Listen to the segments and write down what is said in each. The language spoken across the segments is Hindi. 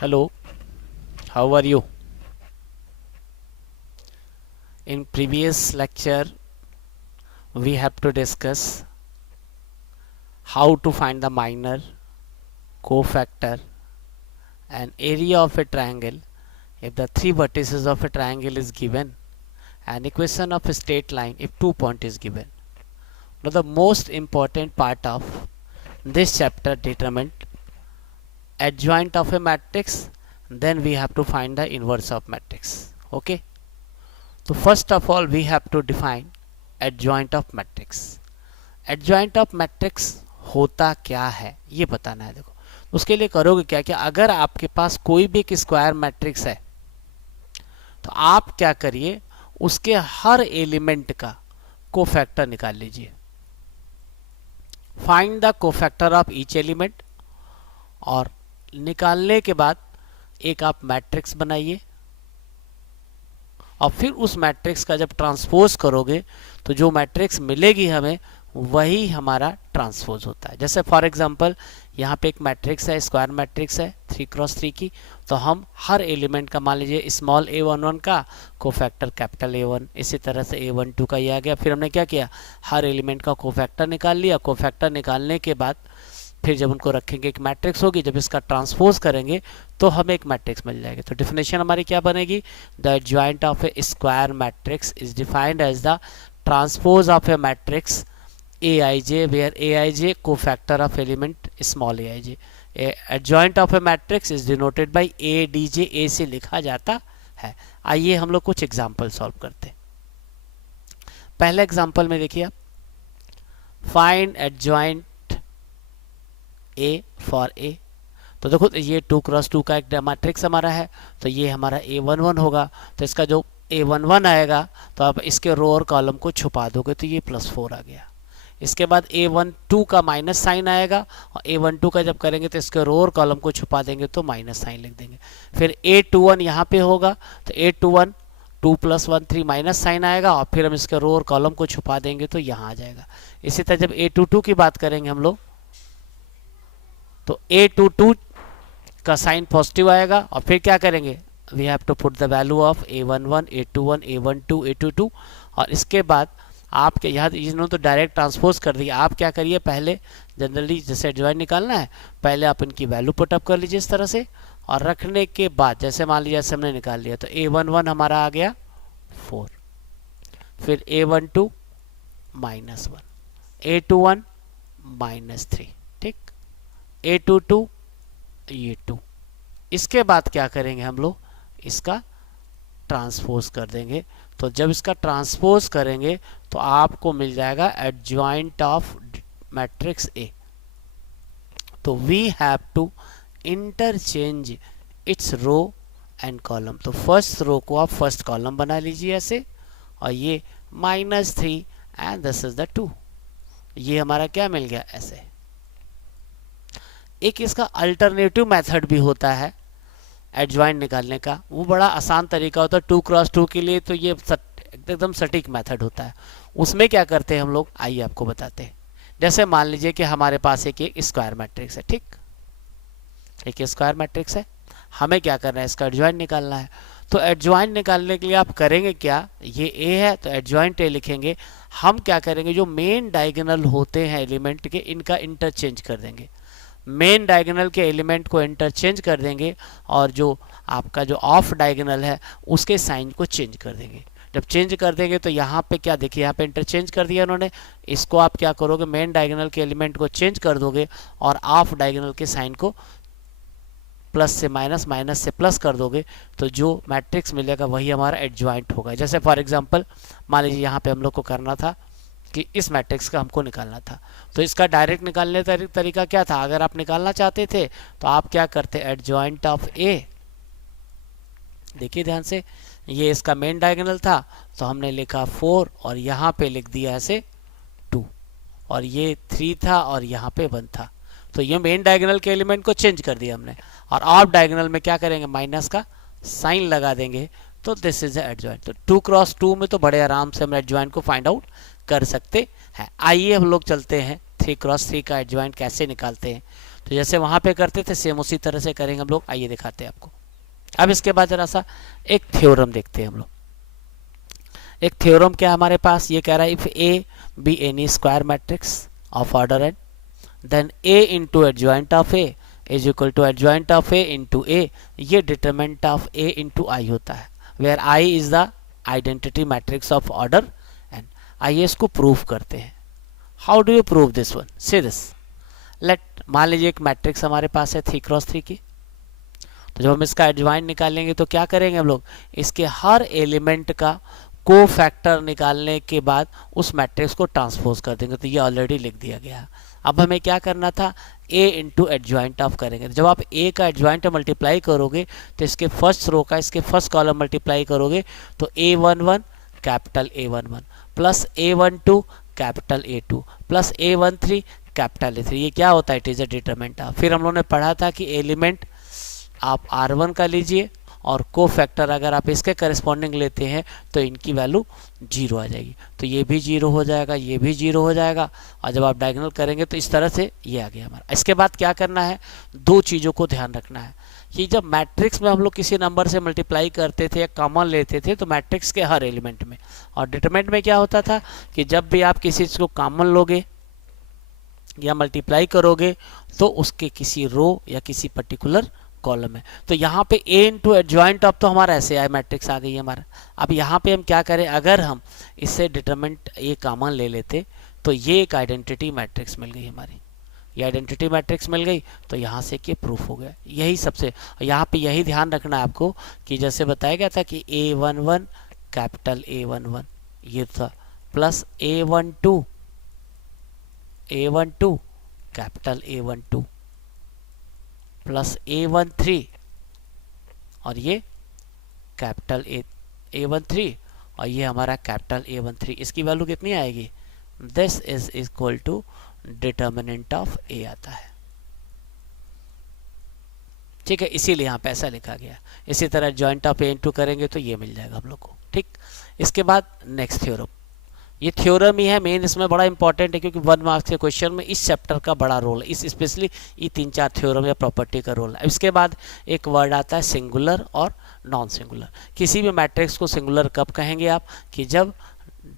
Hello, how are you? In previous lecture, we have to discuss how to find the minor, cofactor, and area of a triangle if the three vertices of a triangle is given, and equation of a straight line if 2 point is given. Now the most important part of this chapter determined adjoint of a matrix, then we have to find the inverse of matrix. Okay. So first of all we have to define adjoint of matrix. Adjoint of matrix होता क्या है ये बताना है। देखो उसके लिए करोगे क्या कि अगर आपके पास कोई भी एक स्क्वायर मैट्रिक्स है तो आप क्या करिए, उसके हर एलिमेंट का कोफैक्टर निकाल लीजिए। Find the cofactor of each element, और निकालने के बाद एक आप मैट्रिक्स बनाइए, और फिर उस मैट्रिक्स का जब ट्रांसपोज करोगे तो जो मैट्रिक्स मिलेगी हमें वही हमारा ट्रांसपोज होता है। जैसे फॉर एग्जांपल यहाँ पे एक मैट्रिक्स है, स्क्वायर मैट्रिक्स है 3x3 की, तो हम हर एलिमेंट का मान लीजिए स्मॉल a11 का कोफैक्टर कैपिटल A1, इसी तरह से a12 का ये आ गया। फिर हमने क्या किया, हर एलिमेंट का कोफैक्टर निकाल लिया। कोफैक्टर निकालने के बाद फिर जब उनको रखेंगे एक मैट्रिक्स होगी, जब इसका ट्रांसपोज करेंगे तो हमें एक मैट्रिक्स मिल जाएगी। तो डेफिनेशन हमारी क्या बनेगी, the adjoint of a square matrix is defined as the transpose of a matrix aij where aij cofactor of element small aij. Adjoint of a matrix is denoted by adj, a से लिखा जाता है। आइए हम लोग कुछ एग्जांपल सॉल्व करते हैं। पहले एग्जांपल में देखिए आप, find adjoint a for a। तो देखो ये 2x2 का एक मैट्रिक्स हमारा है, तो ये हमारा a11 होगा। तो इसका जो a11 आएगा तो आप इसके रो और कॉलम को छुपा दोगे तो ये +4 आ गया। इसके बाद a12 का माइनस साइन आएगा, और a12 का जब करेंगे तो इसके रो और कॉलम को छुपा देंगे तो माइनस साइन लिख देंगे। फिर a21 यहाँ पे होगा तो a21 2 + 1 3 माइनस साइन आएगा, और फिर हम इसके रो और कॉलम को छुपा देंगे तो यहाँ आ जाएगा। इसी तरह जब a22 की बात करेंगे हम लोग तो a22 का साइन पॉजिटिव आएगा, और फिर क्या करेंगे, we have to put the value of a11 a21 a12 a22। और इसके बाद आपके यहाँ इन्होंने तो डायरेक्ट ट्रांसपोज कर दिया। आप क्या करिए, पहले जनरली जैसे एडजॉइंट निकालना है पहले आप इनकी वैल्यू पुटअप कर लीजिए इस तरह से, और रखने के बाद जैसे मान लीजिए जैसे हमने निकाल लिया तो a11 हमारा आ गया 4, फिर a12 -1, a21 -3, ठीक, a22 ये 2। इसके बाद क्या करेंगे हम लोग, इसका ट्रांसपोज कर देंगे। तो जब इसका ट्रांसपोज करेंगे तो आपको मिल जाएगा एडजॉइंट ऑफ मैट्रिक्स ए। तो we have to interchange its row and column. तो फर्स्ट रो को आप फर्स्ट कॉलम बना लीजिए ऐसे, और ये -3 एंड दिस इज द 2। ये हमारा क्या मिल गया ऐसे। एक इसका अल्टरनेटिव मेथड भी होता है एडजॉइंट निकालने का, वो बड़ा आसान तरीका होता है 2x2 के लिए, तो ये एकदम सटीक मेथड होता है। उसमें क्या करते हैं हम लोग, आइए आपको बताते हैं। जैसे मान लीजिए कि हमारे पास एक स्क्वायर मैट्रिक्स है, ठीक, एक स्क्वायर मैट्रिक्स है, हमें क्या करना है, इसका एडजॉइंट निकालना है। तो एडजॉइंट निकालने के लिए आप करेंगे क्या, ये ए है तो एडजॉइंट ए लिखेंगे। हम क्या करेंगे, जो मेन डायगोनल होते हैं एलिमेंट के इनका इंटरचेंज कर देंगे, मेन डायगोनल के एलिमेंट को इंटरचेंज कर देंगे, और जो आपका जो ऑफ डायगोनल है उसके साइन को चेंज कर देंगे। जब चेंज कर देंगे तो यहाँ पे क्या देखिए, यहाँ पे इंटरचेंज कर दिया उन्होंने। इसको आप क्या करोगे, मेन डायगोनल के एलिमेंट को चेंज कर दोगे और ऑफ डायगोनल के साइन को प्लस से माइनस, माइनस से प्लस कर दोगे, तो जो मैट्रिक्स मिलेगा वही हमारा एडजॉइंट होगा। जैसे फॉर एग्जाम्पल मान लीजिए यहाँ पे हम लोग को करना था कि इस मैट्रिक्स का हमको निकालना था, तो इसका डायरेक्ट निकालने का तरीका क्या था, अगर आप निकालना चाहते थे तो आप क्या करते, एडजॉइंट ऑफ ए, देखिए ध्यान से, ये इसका मेन डायगोनल था तो हमने लिखा 4 और यहाँ पे लिख दिया ऐसे 2, और ये 3 था और यहाँ पे 1 था। तो ये मेन डायगोनल के एलिमेंट को चेंज कर दिया हमने, और ऑफ डायगोनल में क्या करेंगे, माइनस का साइन लगा देंगे, तो दिस इज एडजॉइंट। तो 2x2 में तो बड़े आराम से हम एडजॉइंट को फाइंड आउट कर सकते हैं। आइए हम लोग चलते हैं 3x3 का एडजॉइंट कैसे निकालते हैं। तो जैसे वहाँ पे करते थे सेम उसी तरह से करेंगे हम लोग। आइए दिखाते हैं आपको। अब इसके बाद जरा सा एक थ्योरम देखते हैं हम लोग। एक थ्योरम क्या है हमारे पास, ये कह रहा है if A be any square matrix of order n then A into adjoint of A is equal to adjoint of A into A, ये determinant of A into I होता है, where I is the identity matrix of order n. आइए इसको प्रूव करते हैं। How do you prove this one, see this. Let, मान लीजिए एक मैट्रिक्स हमारे पास है 3x3 की, तो जब हम इसका एडजॉइंट निकालेंगे तो क्या करेंगे हम लोग, इसके हर एलिमेंट का को फैक्टर निकालने के बाद उस मैट्रिक्स को ट्रांसपोज कर देंगे। तो ये ऑलरेडी लिख दिया गया। अब हमें क्या करना था, a इंटू एडजॉइंट ऑफ करेंगे। जब आप a का एडजॉइंट मल्टीप्लाई करोगे तो इसके फर्स्ट रो का इसके फर्स्ट कॉलम मल्टीप्लाई करोगे तो a11 capital A11 plus A12 capital A2 plus A13 capital A3, ये क्या होता है, it is a determinant of. फिर हम लोगों ने पढ़ा था कि एलिमेंट आप R1 का लीजिए और को फैक्टर अगर आप इसके करस्पॉन्डिंग लेते हैं तो इनकी वैल्यू 0 आ जाएगी। तो ये भी 0 हो जाएगा, ये भी 0 हो जाएगा, और जब आप डायगोनल करेंगे तो इस तरह से ये आ गया हमारा। इसके बाद क्या करना है, दो चीज़ों को ध्यान रखना है कि जब मैट्रिक्स में हम लोग किसी नंबर से मल्टीप्लाई करते थे या कॉमन लेते थे तो मैट्रिक्स के हर एलिमेंट में, और डिटरमिनेंट में क्या होता था कि जब भी आप किसी चीज़ को कॉमन लोगे या मल्टीप्लाई करोगे तो उसके किसी रो या किसी पर्टिकुलर कॉलम है। तो यहाँ पे a इंटू एडजॉइंट ऑफ तो हमारा ऐसे आया, मैट्रिक्स आ गई है हमारा। अब यहाँ पे हम क्या करें, अगर हम इससे डिटरमिनेंट a कॉमन ले लेते तो ये एक आइडेंटिटी मैट्रिक्स मिल गई हमारी, ये आइडेंटिटी मैट्रिक्स मिल गई। तो यहाँ से कि प्रूफ हो गया। यही सबसे यहाँ पे यही ध्यान रखना है आपको कि जैसे बताया गया था कि A11 कैपिटल A11 ये था plus A12 capital A12 plus A13 और ये कैपिटल A13 और ये हमारा कैपिटल A13, इसकी वैल्यू कितनी आएगी, this is equal to determinant of A आता है। ठीक है, इसीलिए यहाँ पे ऐसा लिखा गया। इसी तरह जॉइंट ऑफ A इंटू करेंगे तो ये मिल जाएगा हम लोग को। ठीक, इसके बाद नेक्स्ट थ्योरम, ये थ्योरम ही है मेन, इसमें बड़ा इंपॉर्टेंट है क्योंकि 1 मार्क्स के क्वेश्चन में इस चैप्टर का बड़ा रोल है, इस स्पेशली ये 3-4 थ्योरम या प्रॉपर्टी का रोल है। इसके बाद एक वर्ड आता है सिंगुलर और नॉन सिंगुलर। किसी भी मैट्रिक्स को सिंगुलर कब कहेंगे आप, कि जब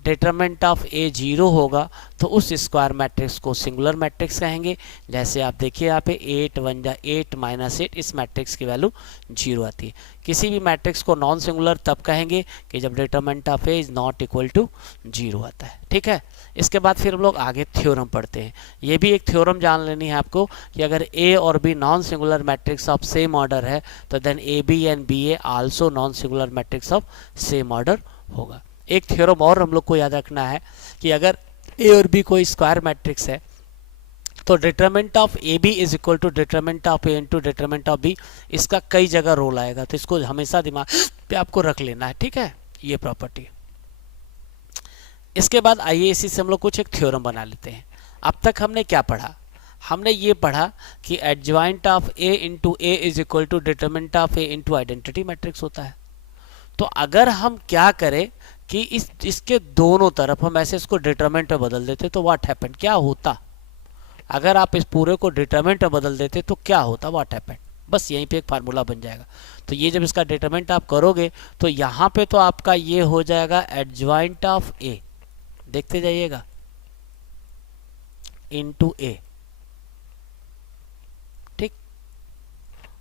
डिटरमिनेंट ऑफ A 0 होगा तो उस स्क्वायर मैट्रिक्स को सिंगुलर मैट्रिक्स कहेंगे। जैसे आप देखिए यहाँ पे 8 1 जा 8 माइनस 8, इस मैट्रिक्स की वैल्यू 0 आती है। किसी भी मैट्रिक्स को नॉन सिंगुलर तब कहेंगे कि जब determinant of A is not equal to 0 आता है। ठीक है, इसके बाद फिर हम लोग आगे थ्योरम पढ़ते हैं। ये भी एक थ्योरम जान लेनी है आपको कि अगर A और B non singular matrix of same order है तो then AB and BA also non singular matrix of same order होगा। एक थ्योरम और हम लोग को याद रखना है कि अगर A और B कोई स्क्वायर मैट्रिक्स है तो determinant of AB is equal to determinant of A into determinant of B, इसका कई जगह रोल आएगा, तो इसको हमेशा दिमाग पे आपको रख लेना है। ठीक है, ये प्रॉपर्टी। इसके बाद आइए इसी से हम लोग कुछ एक थ्योरम बना लेते हैं। अब तक हमने क्या पढ़ा, हमने ये पढ़ा कि adjoint of A into A is equal to determinant of A into identity matrix होता है। तो अगर हम क्या करें कि इसके दोनों तरफ हम ऐसे इसको डिटरमिनेंट में बदल देते तो व्हाट हैपन, क्या होता, अगर आप इस पूरे को डिटरमिनेंट में बदल देते तो क्या होता, व्हाट हैपन, बस यहीं पे एक फार्मूला बन जाएगा। तो ये जब इसका डिटरमिनेंट आप करोगे तो यहाँ पे तो आपका ये हो जाएगा एडजॉइंट ऑफ A, देखते जाइएगा, इनटू A। ठीक,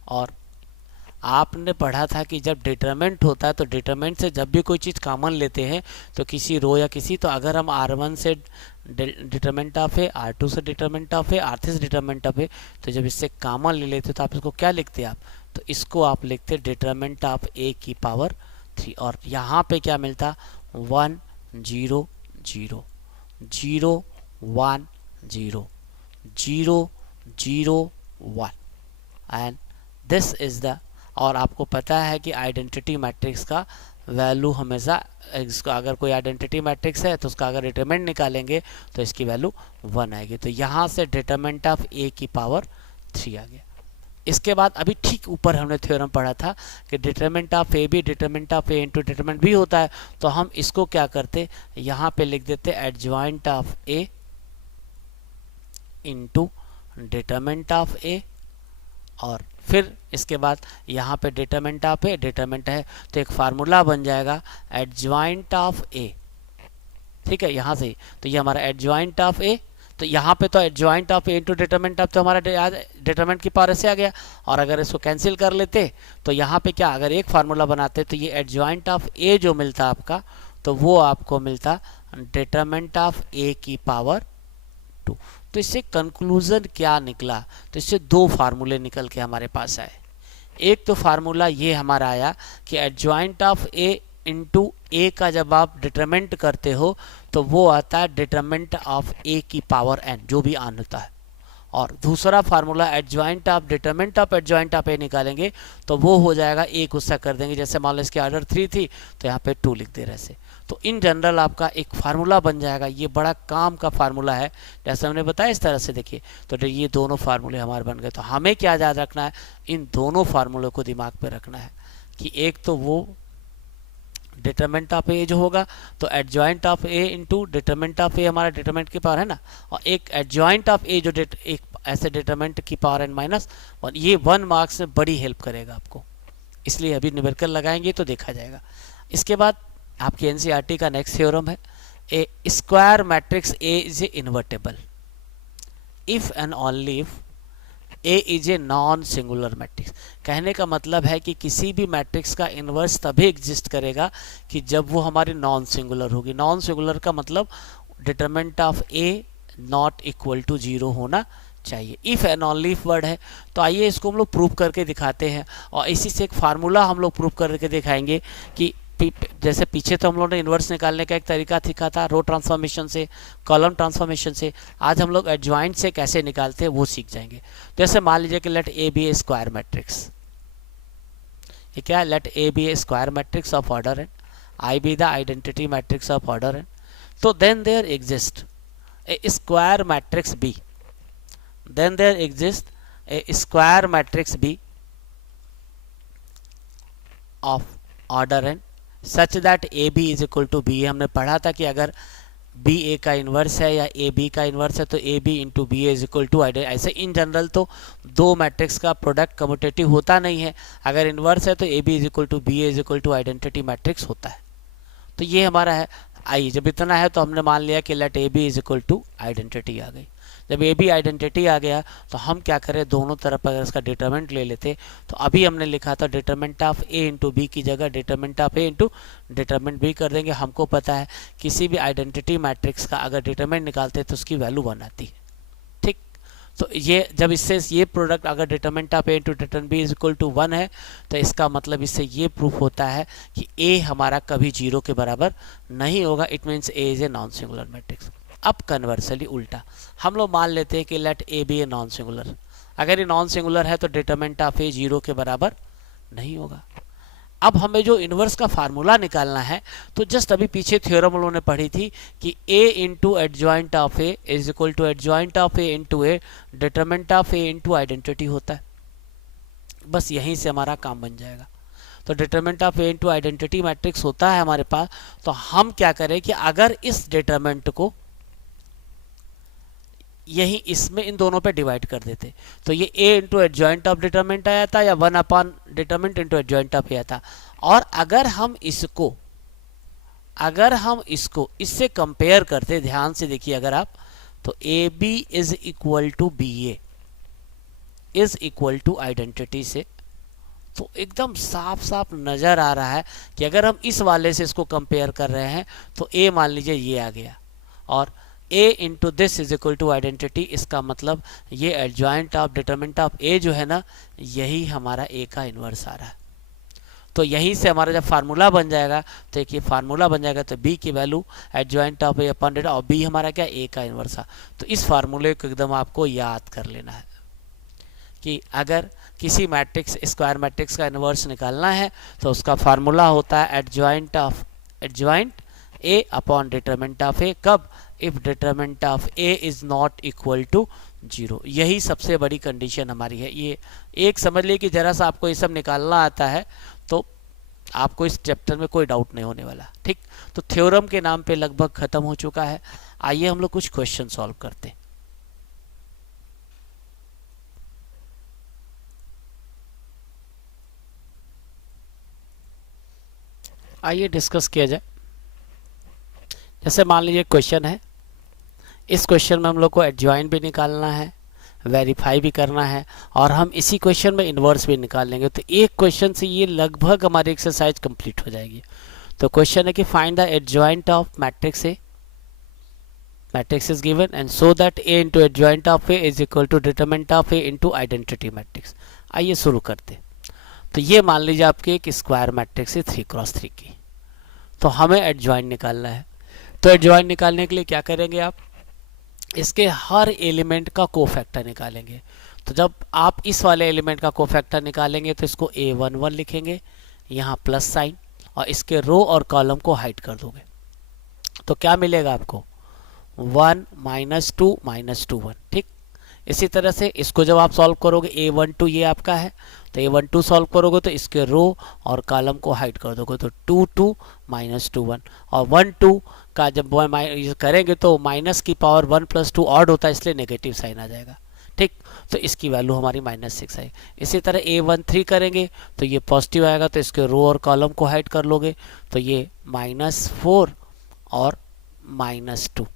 और आपने पढ़ा था कि जब डिटरमिनेंट होता है तो डिटरमिनेंट से जब भी कोई चीज़ कॉमन लेते हैं तो किसी रो या किसी, तो अगर हम R1 से डिटरमिनेंट ऑफ A, R2 से डिटरमिनेंट ऑफ A, R3 से डिटरमिनेंट ऑफ A, तो जब इससे कॉमन ले लेते तो आप इसको क्या लिखते आप, तो इसको आप लिखते डिटरमिनेंट ऑफ A की पावर 3। और यहाँ पे क्या मिलता, 1 0 0 0 1 0 0 0 1 एंड दिस इज द। और आपको पता है कि आइडेंटिटी मैट्रिक्स का वैल्यू हमेशा, इसका अगर कोई आइडेंटिटी मैट्रिक्स है तो उसका अगर डिटरमिनेंट निकालेंगे तो इसकी वैल्यू 1 आएगी। तो यहाँ से डिटरमिनेंट ऑफ A की पावर 3 आ गया। इसके बाद अभी ठीक ऊपर हमने थ्योरम पढ़ा था कि डिटरमिनेंट ऑफ A भी determinant of A into determinant B होता है। तो हम इसको क्या करते, यहाँ पे लिख देते adjoint of A into determinant of A, और फिर इसके बाद यहाँ पे डिटरमिनेंट ऑफ ए, डिटरमिनेंट है तो एक फार्मूला बन जाएगा एडजॉइंट ऑफ ए, ठीक है, यहाँ से। तो ये हमारा एडजॉइंट ऑफ ए, तो यहाँ पे तो adjoint of A into determinant of, तो हमारा डिटरमिनेंट की पावर ऐसे आ गया। और अगर इसको कैंसिल कर लेते तो यहाँ पे क्या, अगर एक फार्मूला बनाते तो ये एडजॉइंट ऑफ ए जो मिलता आपका, तो वो आपको मिलता डिटरमिनेंट ऑफ ए की पावर 2। तो इससे कंक्लूजन क्या निकला, तो इससे दो फार्मूले निकल के हमारे पास आए। एक तो फार्मूला ये हमारा आया कि एडजॉइंट ऑफ ए इंटू ए का जब आप डिटरमिनेंट करते हो तो वो आता है डिटरमिनेंट ऑफ ए की पावर n, जो भी आन होता है। और दूसरा formula adjoint of determinant of adjoint of A निकालेंगे तो वो हो जाएगा एक गुस्सा कर देंगे, जैसे मान लो इसकी ऑर्डर 3 थी तो यहाँ पे 2 लिख दे रहे से। तो इन जनरल आपका एक फार्मूला बन जाएगा। ये बड़ा काम का फार्मूला है, जैसे हमने बताया इस तरह से देखिए। तो ये दोनों फार्मूले हमारे बन गए। तो हमें क्या याद रखना है, इन दोनों फार्मूलों को दिमाग पे रखना है कि एक तो वो डिटरमिनेंट ऑफ ए जो होगा तो adjoint of A into determinant of A हमारा डिटरमिनेंट की पावर है ना, और एक एडजॉइंट ऑफ ए जो एक ऐसे डिटरमिनेंट की पावर n-1, ये 1 मार्क्स में बड़ी हेल्प करेगा आपको, इसलिए अभी न्यूमेरिकल लगाएंगे तो देखा जाएगा। इसके बाद आपकी एनसीईआरटी का नेक्स्ट थ्योरम है, a square matrix A is a invertible if and only if A is a non singular matrix. कहने का मतलब है कि किसी भी मैट्रिक्स का इन्वर्स तभी एग्जिस्ट करेगा कि जब वो हमारी नॉन सिंगुलर होगी। नॉन सिंगुलर का मतलब determinant of A not equal to 0 होना चाहिए। If and only if word है, तो आइए इसको हम लोग प्रूव करके दिखाते हैं। और इसी से एक फार्मूला हम लोग प्रूव करके दिखाएंगे कि जैसे पीछे तो हम लोगों ने इन्वर्स निकालने का एक तरीका सीखा था रो ट्रांसफॉर्मेशन से, कॉलम ट्रांसफॉर्मेशन से, आज हम लोग एडजॉइंट से कैसे निकालते हैं वो सीख जाएंगे। जैसे मान लीजिए कि let A be a square matrix, ये क्या है, let A be a square matrix of order n, I be the identity matrix of order n. तो then there exist a square matrix B, then there exists a square matrix B of order n such that AB is equal to B। हमने पढ़ा था कि अगर B A का इन्वर्स है या A B का इन्वर्स है तो A B into B is equal to identity. ऐसे इन जनरल तो दो मैट्रिक्स का प्रोडक्ट कम्यूटेटिव होता नहीं है, अगर इन्वर्स है तो A B is equal to B is equal to identity matrix होता है। तो ये हमारा है। आइए जब इतना है तो हमने मान लिया कि let A B is equal to identity आ गई। जब ए बी आइडेंटिटी आ गया तो हम क्या करें, दोनों तरफ अगर इसका डिटरमिनेंट ले लेते तो अभी हमने लिखा था determinant of A into B की जगह determinant of A into determinant B कर देंगे। हमको पता है किसी भी आइडेंटिटी मैट्रिक्स का अगर डिटरमिनेंट निकालते तो उसकी वैल्यू 1 आती है, ठीक। तो ये जब इससे ये प्रोडक्ट अगर determinant of A into determinant B is equal to 1 है तो इसका मतलब इससे ये प्रूफ होता है कि ए हमारा कभी 0 के बराबर नहीं होगा। It means A is a non singular matrix. अब कन्वर्सली उल्टा हम लोग मान लेते हैं कि let A be a non singular. अगर ये नॉन सिंगुलर है तो डिटरमिनेंट ऑफ ए 0 के बराबर नहीं होगा। अब हमें जो इन्वर्स का फार्मूला निकालना है तो जस्ट अभी पीछे थ्योरम उन्होंने पढ़ी थी कि A into adjoint of A is equal to adjoint of A into A determinant of A into identity होता है। बस यहीं से हमारा काम बन जाएगा। तो determinant of A into identity matrix होता है हमारे पास। तो हम क्या करें कि अगर इस डिटरमिनेंट को यही इसमें इन दोनों पे डिवाइड कर देते तो ये a into adjoint of determinant आया था या 1 upon determinant into adjoint of आया था। और अगर हम इसको इससे कंपेयर करते, ध्यान से देखिए अगर आप, तो A B is equal to B A is equal to identity से, तो एकदम साफ साफ नजर आ रहा है कि अगर हम इस वाले से इसको कंपेयर कर रहे हैं तो a मान लीजिए ये आ गया और a into this is equal to identity. इसका मतलब ये adjoint of determinant of a जो है ना, यही हमारा a का इन्वर्स आ रहा है। तो यहीं से हमारा जब फार्मूला बन जाएगा तो एक ये फार्मूला बन जाएगा तो b की value adjoint of a upon determinant, और b हमारा क्या, a का इन्वर्स आ। तो इस फार्मूले को एकदम आपको याद कर लेना है कि अगर किसी मैट्रिक्स स्क्वायर मैट्रिक्स का इन्वर्स निकालना है तो उसका फार्मूला होता है adjoint a upon determinant of a। कब, if determinant of a is not equal to 0। यही सबसे बड़ी कंडीशन हमारी है। ये एक समझ लिए कि जरा सा आपको ये सब निकालना आता है तो आपको इस चैप्टर में कोई डाउट नहीं होने वाला, ठीक। तो थ्योरम के नाम पे लगभग खत्म हो चुका है। आइए हम लोग कुछ क्वेश्चन सॉल्व करते हैं। आइए डिस्कस किया जाए। जैसे मान लीजिए क्वेश्चन है, इस क्वेश्चन में हम लोग को एडजॉइन भी निकालना है, वेरीफाई भी करना है, और हम इसी क्वेश्चन में इन्वर्स भी निकाल लेंगे। तो एक क्वेश्चन से ये लगभग हमारी एक्सरसाइज कंप्लीट हो जाएगी। तो क्वेश्चन है कि find the adjoint of matrix A, matrix is given and so that A into adjoint of A is equal to determinant of A into identity matrix. आइए शुरू करते। तो ये मान लीजिए आपके एक स्क्वायर मैट्रिक्स है 3x3 की, तो हमें एडजॉइंट निकालना है। तो एडजॉइंट निकालने के लिए क्या करेंगे आप, इसके हर एलिमेंट का कोफैक्टर निकालेंगे। तो जब आप इस वाले एलिमेंट का कोफैक्टर निकालेंगे तो इसको a11 लिखेंगे, यहाँ प्लस साइन, और इसके रो और कॉलम को हाइड कर दोगे तो क्या मिलेगा आपको 1 -2 -2 1। ठीक, इसी तरह से इसको जब आप सॉल्व करोगे a12 ये आपका है, तो a12 सॉल्व करोगे तो इसके रो और कॉलम को हाइड कर दोगे तो 2 2 -2 1, और 1 2 का जब करेंगे तो माइनस की पावर 1 + 2 ऑड होता है, इसलिए नेगेटिव साइन आ जाएगा। ठीक, तो इसकी वैल्यू हमारी -6 आई। इसी तरह a13 करेंगे तो ये पॉजिटिव आएगा, तो इसके रो और कॉलम को हाइड कर लोगे तो ये -4 और -2,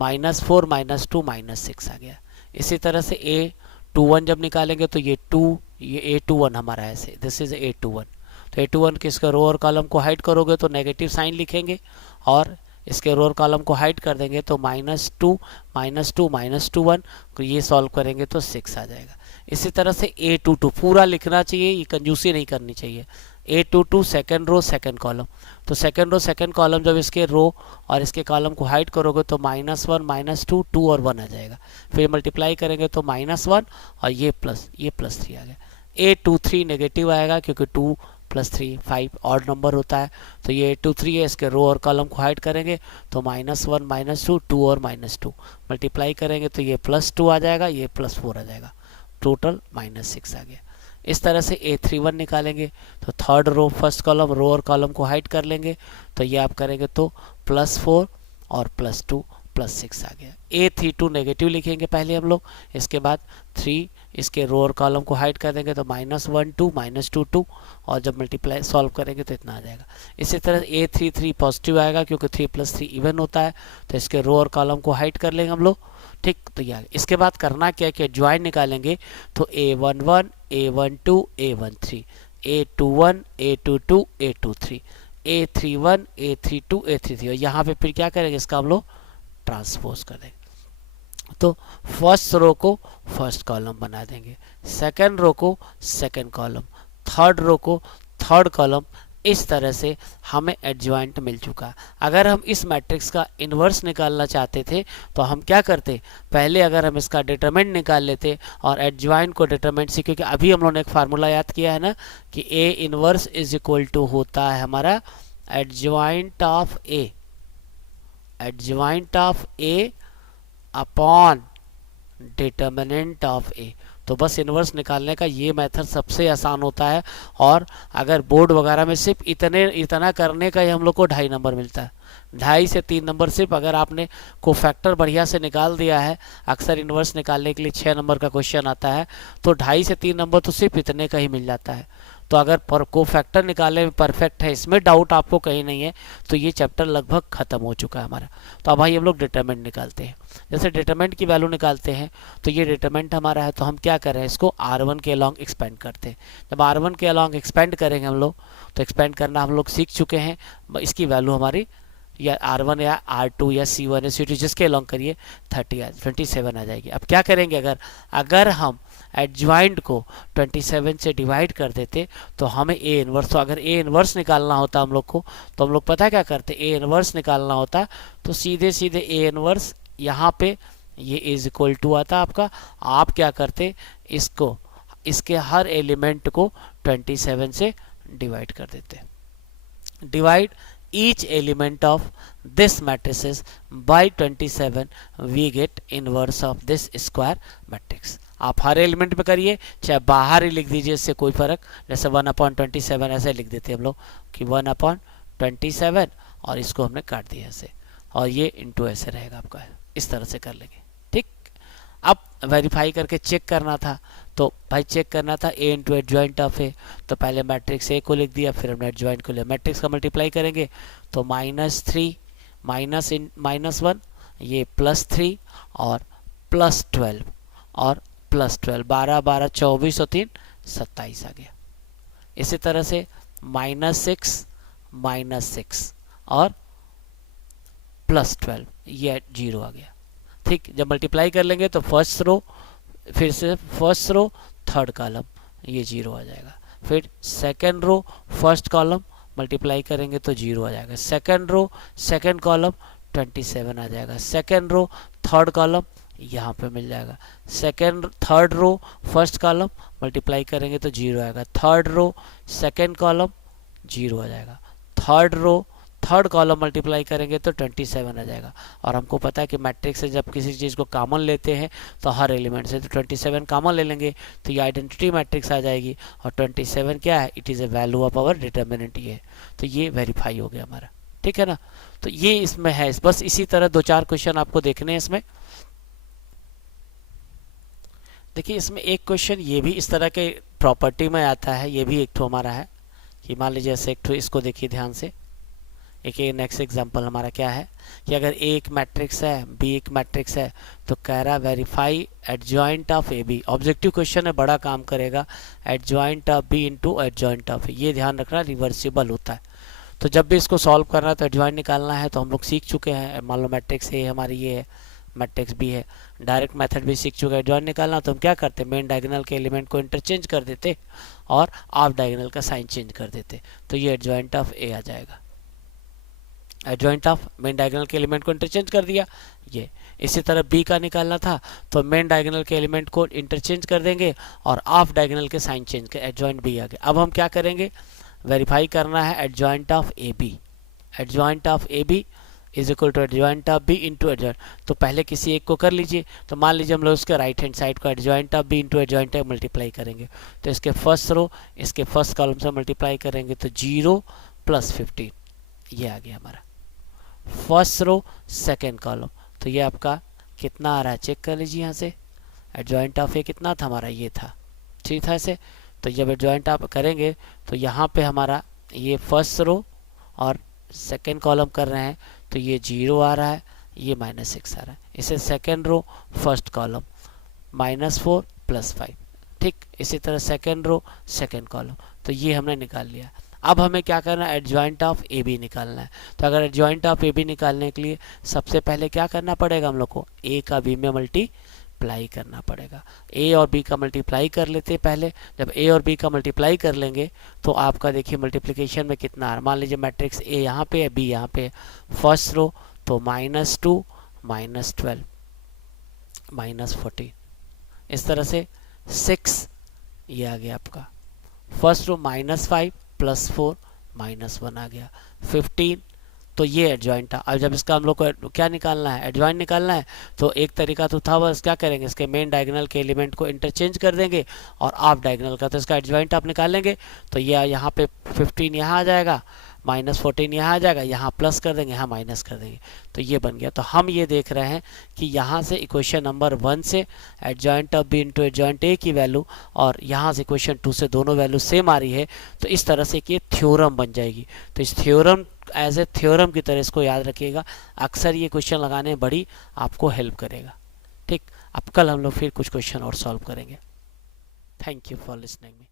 -4 -2 -6 आ गया। इसी तरह से a21 जब निकालेंगे तो ये 2, ये a21 हमारा ऐसे, दिस इज a21। तो a21 के इसका रो और कॉलम को हाइड करोगे तो नेगेटिव साइन लिखेंगे, और इसके रो और कॉलम को हाइड कर देंगे तो -2 -2 -2 1, तो ये सॉल्व करेंगे तो 6 आ जाएगा। इसी तरह से a22 पूरा लिखना चाहिए, ये कंजूसी नहीं करनी चाहिए। a22 second row second column, तो सेकेंड रो सेकेंड कॉलम जब इसके रो और इसके कॉलम को हाइड करोगे तो -1 -2 2 और 1 आ जाएगा। फिर मल्टीप्लाई करेंगे तो -1 और ये +3 आ गया। a23 नेगेटिव आएगा क्योंकि 2 + 3 5 ऑड नंबर होता है, तो ये a23 है, इसके रो और कॉलम को हाइड करेंगे तो -1 -2 2 और -2 मल्टीप्लाई करेंगे तो ये +2 आ जाएगा, ये +4 आ जाएगा, टोटल -6 आ गया। इस तरह से a31 निकालेंगे तो third row first column row और कॉलम को हाइड कर लेंगे तो ये आप करेंगे तो +4 और +2 +6 आ गया। a32 नेगेटिव लिखेंगे पहले हम लोग, इसके बाद 3 इसके रो और कॉलम को हाइड कर देंगे तो -1 2 -2 2, और जब मल्टीप्लाई सॉल्व करेंगे तो इतना आ जाएगा। इसी तरह a33 पॉजिटिव आएगा क्योंकि 3 + 3 इवन होता है, तो इसके रो और कॉलम को हाइड कर लेंगे हम लोग। ठीक, तो यार इसके बाद करना क्या है कि ज्वाइन निकालेंगे तो a11 a12 a13 a21 a22 a23 a31 a32 a33, और यहाँ पे फिर क्या करेंगे, इसका हम लोग ट्रांसपोज कर देंगे। तो फर्स्ट रो को फर्स्ट कॉलम बना देंगे, सेकंड रो को सेकंड कॉलम, थर्ड रो को थर्ड कॉलम। इस तरह से हमें एडजॉइंट मिल चुका। अगर हम इस मैट्रिक्स का इन्वर्स निकालना चाहते थे तो हम क्या करते, पहले अगर हम इसका डिटरमिनेंट निकाल लेते और एडजॉइंट को डिटरमिनेंट से, क्योंकि अभी हम लोगों ने एक फार्मूला याद किया है ना कि A inverse is equal to होता है हमारा adjoint of A, adjoint of A upon determinant of A. तो बस इन्वर्स निकालने का ये मेथड सबसे आसान होता है, और अगर बोर्ड वगैरह में सिर्फ इतना करने का ही हम लोग को 2.5 नंबर मिलता है, 2.5 से 3 नंबर सिर्फ अगर आपने कोफैक्टर बढ़िया से निकाल दिया है। अक्सर इन्वर्स निकालने के लिए 6 नंबर का क्वेश्चन आता है, तो 2.5 से 3 नंबर तो सिर्फ इतने का ही मिल जाता है। तो अगर कोफैक्टर निकालने में परफेक्ट है, इसमें डाउट आपको कहीं नहीं है, तो ये चैप्टर लगभग खत्म हो चुका है हमारा। तो अब भाई हम लोग डिटरमिनेंट निकालते हैं। जैसे डिटरमिनेंट की वैल्यू निकालते हैं तो ये डिटरमिनेंट हमारा है, तो हम क्या कर रहे हैं, इसको R1 के अलॉन्ग एक्सपेंड करते हैं। जब R1 के अलॉन्ग एक्सपेंड करेंगे हम लोग, तो एक्सपेंड करना हम लोग सीख चुके हैं। इसकी वैल्यू हमारी या R1 या R2 या C1 या C2 जिसके अलॉन्ग करिए 27 आ जाएगी। अब क्या करेंगे, अगर हम एडजॉइंट को 27 से डिवाइड कर देते तो हमें ए इन्वर्स, तो अगर ए इन्वर्स निकालना होता हम लोग को, तो हम लोग पता क्या करते, ए इन्वर्स निकालना होता तो सीधे सीधे ए इन्वर्स यहाँ पे ये इज इक्वल टू आता आपका। आप क्या करते, इसको इसके हर एलिमेंट को 27 से डिवाइड कर देते। Divide each element of this matrices by 27, we get inverse of this square matrix। आप हर एलिमेंट में करिए, चाहे बाहर ही लिख दीजिए, इससे कोई फर्क, जैसे 1/27 ऐसे लिख देते हम लोग कि 1/27, और इसको हमने काट दिया ऐसे, और ये इंटू ऐसे रहेगा आपका, इस तरह से कर लेंगे। ठीक, अब वेरीफाई करके चेक करना था, तो भाई चेक करना था ए इंटू एडजॉइंट ऑफ ए, तो पहले मैट्रिक्स ए को लिख दिया, फिर हमने एडजॉइंट को लिया। मैट्रिक्स का मल्टीप्लाई करेंगे तो -3 -1 ये +3 और +12 और +12, 12 12 24 और 3 27 आ गया। इसी तरह से -6 और +12 ये 0 आ गया। ठीक, जब मल्टीप्लाई कर लेंगे तो फर्स्ट रो, फिर से फर्स्ट रो थर्ड कॉलम ये 0 आ जाएगा। फिर second row first column multiply करेंगे तो 0 आ जाएगा। सेकंड रो सेकंड कॉलम 27 आ जाएगा। सेकंड रो थर्ड कॉलम यहाँ पे मिल जाएगा। Third row first column multiply करेंगे तो 0 आएगा। थर्ड रो सेकंड कॉलम 0 आ जाएगा। Third row third column multiply करेंगे तो 27 आ जाएगा। और हमको पता है कि मैट्रिक्स से जब किसी चीज़ को कॉमन लेते हैं तो हर एलिमेंट से तो 27 कॉमन ले लेंगे तो ये आइडेंटिटी मैट्रिक्स आ जाएगी। और 27 क्या है? It is a value of our determinant ये है, तो ये वेरीफाई हो गया हमारा। ठीक है ना, तो ये इसमें है। बस इसी तरह 2-4 क्वेश्चन आपको देखने हैं इसमें। देखिए इसमें एक क्वेश्चन ये भी इस तरह के प्रॉपर्टी में आता है, ये भी एक तो हमारा है कि मान लीजिए ऐसे एक तो, इसको देखिए ध्यान से। एक नेक्स्ट एग्जांपल हमारा क्या है कि अगर ए एक मैट्रिक्स है, बी एक मैट्रिक्स है, तो कह रहा verify adjoint of A B. Objective question है, बड़ा काम करेगा। Adjoint of B into adjoint of A, ये ध्यान रखना रिवर्सिबल होता है। तो जब भी इसको सॉल्व करना है तो एडजॉइंट निकालना है, तो हम लोग सीख चुके हैं। मान लो मैट्रिक्स ए हमारी ये है, मैट्रिक्स बी है, डायरेक्ट मेथड भी सीख चुके हैं। एडजॉइंट निकालना तो हम क्या करते, मेन डायगोनल के एलिमेंट को इंटरचेंज कर देते और ऑफ डायगोनल का साइन चेंज कर देते, तो ये एडजॉइंट ऑफ ए आ जाएगा। एडजॉइंट ऑफ मेन डायगोनल के एलिमेंट को इंटरचेंज कर दिया ये। इसी तरह बी का निकालना था तो मेन डायगोनल के एलिमेंट को इंटरचेंज कर देंगे और ऑफ डायगोनल के साइन चेंज कर, एडजॉइंट बी आ गया। अब हम क्या करेंगे, वेरीफाई करना है adjoint of A B. Adjoint of A B is equal to adjoint of B into adjoint. तो पहले किसी एक को कर लीजिए, तो मान लीजिए हम लोग उसके राइट हैंड साइड को adjoint of B into adjoint of multiply करेंगे, तो इसके फर्स्ट रो इसके फर्स्ट कॉलम से मल्टीप्लाई करेंगे तो 0 + 15 ये आ गया हमारा फर्स्ट रो सेकेंड कॉलम। तो ये आपका कितना आ रहा है, चेक कर लीजिए यहाँ से। एडजॉइंट ऑफ ए कितना था हमारा, ये था, ठीक था ऐसे। तो जब एडजॉइंट ऑफ करेंगे तो यहाँ पे हमारा ये फर्स्ट रो और सेकेंड कॉलम कर रहे हैं तो ये 0 आ रहा है, ये -6 आ रहा है। इसे सेकेंड रो फर्स्ट कॉलम -4 + 5, ठीक। इसी तरह सेकेंड रो सेकेंड कॉलम, तो ये हमने निकाल लिया। अब हमें क्या करना है, एडजॉइंट ऑफ ए बी निकालना है। तो अगर एडजॉइंट ऑफ ए बी निकालने के लिए सबसे पहले क्या करना पड़ेगा, हम लोग को ए का बी में मल्टीप्लाई करना पड़ेगा। ए और बी का मल्टीप्लाई कर लेते पहले। जब ए और बी का मल्टीप्लाई कर लेंगे तो आपका देखिए मल्टीप्लिकेशन में कितना आ रहा है। मान लीजिए मैट्रिक्स ए यहाँ पे है, बी यहाँ पे है, फर्स्ट रो तो -2 -12 -14, इस तरह से 6 ये आ गया आपका। फर्स्ट रो -5 + 4 -1 आ गया 15, तो ये एडजॉइंट था। अब जब इसका हम लोग को क्या निकालना है, एडजॉइंट निकालना है, तो एक तरीका तो था, बस क्या करेंगे, इसके मेन डायगोनल के एलिमेंट को इंटरचेंज कर देंगे और ऑफ डायगोनल का, तो इसका एडजॉइंट आप निकाल लेंगे। तो ये यहाँ पे 15 यहाँ आ जाएगा, -14 यहाँ आ जाएगा, यहाँ प्लस कर देंगे, यहाँ माइनस कर देंगे, तो ये बन गया। तो हम ये देख रहे हैं कि यहाँ से इक्वेशन नंबर 1 से adjoint of B into adjoint A की वैल्यू और यहाँ से इक्वेशन 2 से दोनों वैल्यू सेम आ रही है, तो इस तरह से कि थ्योरम बन जाएगी। तो इस थ्योरम एज ए थ्योरम की तरह इसको याद रखिएगा, अक्सर ये क्वेश्चन लगाने में बड़ी आपको हेल्प करेगा, ठीक। अब कल हम लोग फिर कुछ क्वेश्चन और सॉल्व करेंगे। Thank you for listening me.